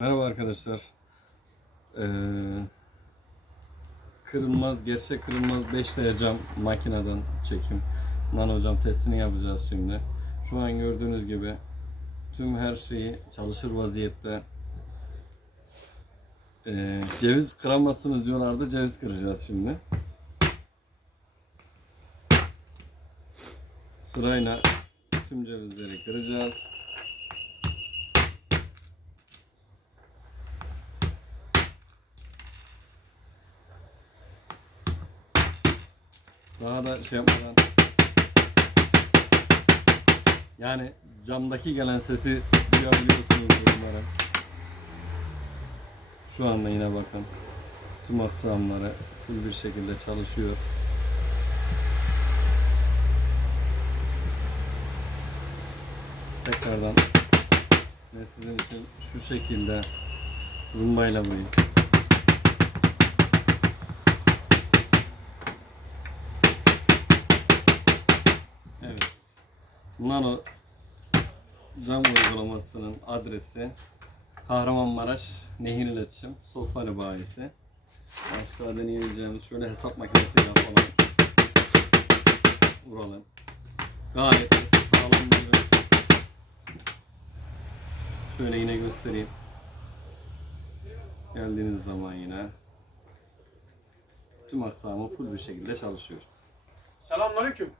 Merhaba arkadaşlar. Ee, kırılmaz, gerçek kırılmaz 5 cam makineden çekim. Nano cam testini yapacağız şimdi. Şu an gördüğünüz gibi tüm her şeyi çalışır vaziyette. Ee, ceviz kıramazsınız diyorlardı. Ceviz kıracağız şimdi. Sırayla tüm cevizleri kıracağız. Daha da şey yapmadan yani camdaki gelen sesi duyabiliyorsunuz umarım. Şu anda yine bakın tüm aksamları full bir şekilde çalışıyor. Tekrardan ve sizin için şu şekilde zımbayla burayı Nano cam uygulamasının adresi Kahramanmaraş Nehir İletişim Sofali Bayisi. Başka deneyebileceğimiz şöyle hesap makinesiyle falan vuralım. Gayet sağlam bir Şöyle yine göstereyim. Geldiğiniz zaman yine tüm aksamı full bir şekilde çalışıyor. Selamünaleyküm.